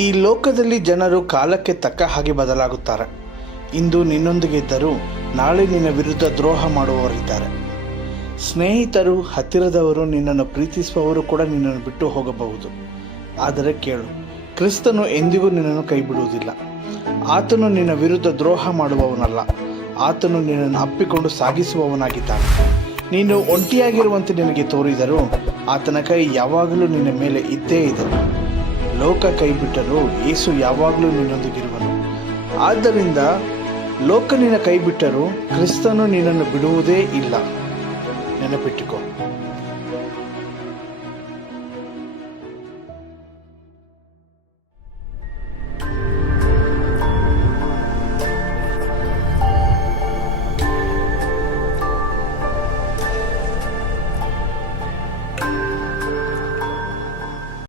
ಈ ಲೋಕದಲ್ಲಿ ಜನರು ಕಾಲಕ್ಕೆ ತಕ್ಕ ಹಾಗೆ ಬದಲಾಗುತ್ತಾರೆ. ಇಂದು ನಿನ್ನೊಂದಿಗೆ ಇದ್ದರೂ ನಾಳೆ ನಿನ್ನ ವಿರುದ್ಧ ದ್ರೋಹ ಮಾಡುವವರಿದ್ದಾರೆ. ಸ್ನೇಹಿತರು ಹತ್ತಿರದವರು ನಿನ್ನನ್ನು ಪ್ರೀತಿಸುವವರು ಕೂಡ ನಿನ್ನನ್ನು ಬಿಟ್ಟು ಹೋಗಬಹುದು. ಆದರೆ ಕೇಳು, ಕ್ರಿಸ್ತನು ಎಂದಿಗೂ ನಿನ್ನನ್ನು ಕೈ ಬಿಡುವುದಿಲ್ಲ ಆತನು ನಿನ್ನ ವಿರುದ್ಧ ದ್ರೋಹ ಮಾಡುವವನಲ್ಲ. ಆತನು ನಿನ್ನನ್ನು ಅಪ್ಪಿಕೊಂಡು ಸಾಗಿಸುವವನಾಗಿದ್ದಾನೆ. ನೀನು ಒಂಟಿಯಾಗಿರುವಂತೆ ನಿನಗೆ ತೋರಿದರೂ ಆತನ ಕೈ ಯಾವಾಗಲೂ ನಿನ್ನ ಮೇಲೆ ಇದ್ದೇ ಇದೆ. ಲೋಕ ಕೈ ಬಿಟ್ಟರು ಯೇಸು ಯಾವಾಗಲೂ ನಿನ್ನೊಂದಿಗಿರುವನು. ಆದ್ದರಿಂದ ಲೋಕ ನಿನ್ನ ಕೈ ಬಿಟ್ಟರೂ ಕ್ರಿಸ್ತನು ನಿನ್ನನ್ನು ಬಿಡುವುದೇ ಇಲ್ಲ. ನೆನಪಿಟ್ಟುಕೋ.